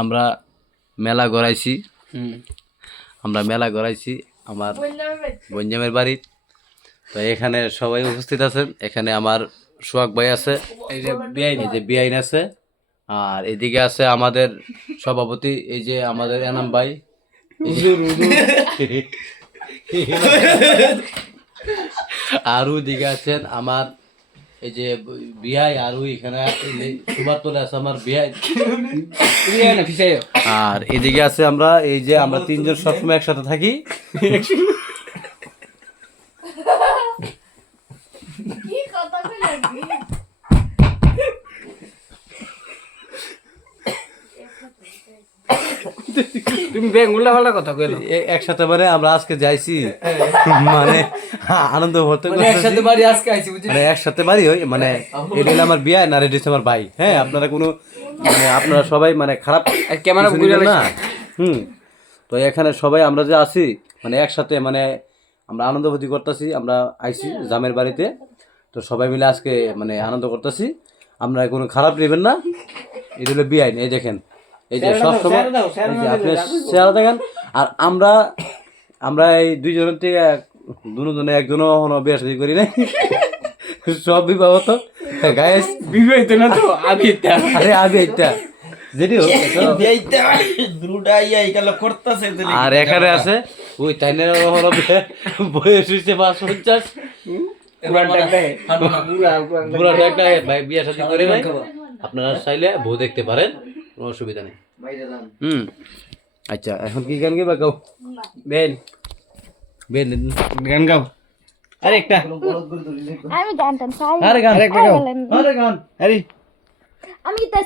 আমরা মেলা গড়াইছি আমার বঞ্জামের বাড়ি। তো এখানে সবাই উপস্থিত আছেন। এখানে আমার সোহাগ ভাই আছে, এই যে বিআইন আছে, আর এদিকে আছে আমাদের সভাপতি, এই যে আমাদের এনাম ভাই, আর ওইদিকে আছেন আমার এই যে বিআই, আর ওই এখানে সুবার তোলে আছে আমার বিআই, আর এদিকে আছে আমরা, এই যে আমরা তিনজন সবসময় একসাথে থাকি। তুমি বেঙ্গুলা ভালো কথা কইলো একসাথে মানে আমরা আজকে যাইছি, মানে আনন্দ করতে একসাথে বাড়ি আজকে আইছি বুঝলি, মানে একসাথে বাড়ি হই, মানে এটা হলো আমার বিয়ে না, এটা হচ্ছে আমার ভাই। হ্যাঁ, আপনারা কোনো মানে আপনারা সবাই মানে খারাপ ক্যামেরা কিছু ঘুরে নিবেন না। তো এখানে সবাই আমরা যে আছি মানে একসাথে, মানে আমরা আনন্দ ভর্তি করতেছি। আমরা আইছি জামের বাড়িতে, তো সবাই মিলে আজকে মানে আনন্দ করতেছি। আপনারা কোনো খারাপ নেবেন না। এটা হলো বিয়ে, এই দেখেন, এই যে সবসময় আপনি চেহারা দেখেন। আর আমরা এই দুইজনের থেকে দুজনে একজনও এখনো বিয়ে শাদী করি নাই, সব বিবাহত গায়েস বিবাহিত না তো আগে আরে আগে একটা যেটি হোক। আর এখানে আছে ওই তাইনের হলো বয়স হয়েছে ৫-৫০, বুড়া একটা ভাই বিয়ে শাদী করি নাই। আপনারা চাইলে বউ দেখতে পারেন, কোনো অসুবিধা নেই। আচ্ছা, এখন কি গান গাইবা? গাও বেন বেন গান গাও। আরে একটা আমি গান টান চাই। আরে গান আরেকটা গাও। আরে গান আরে আমি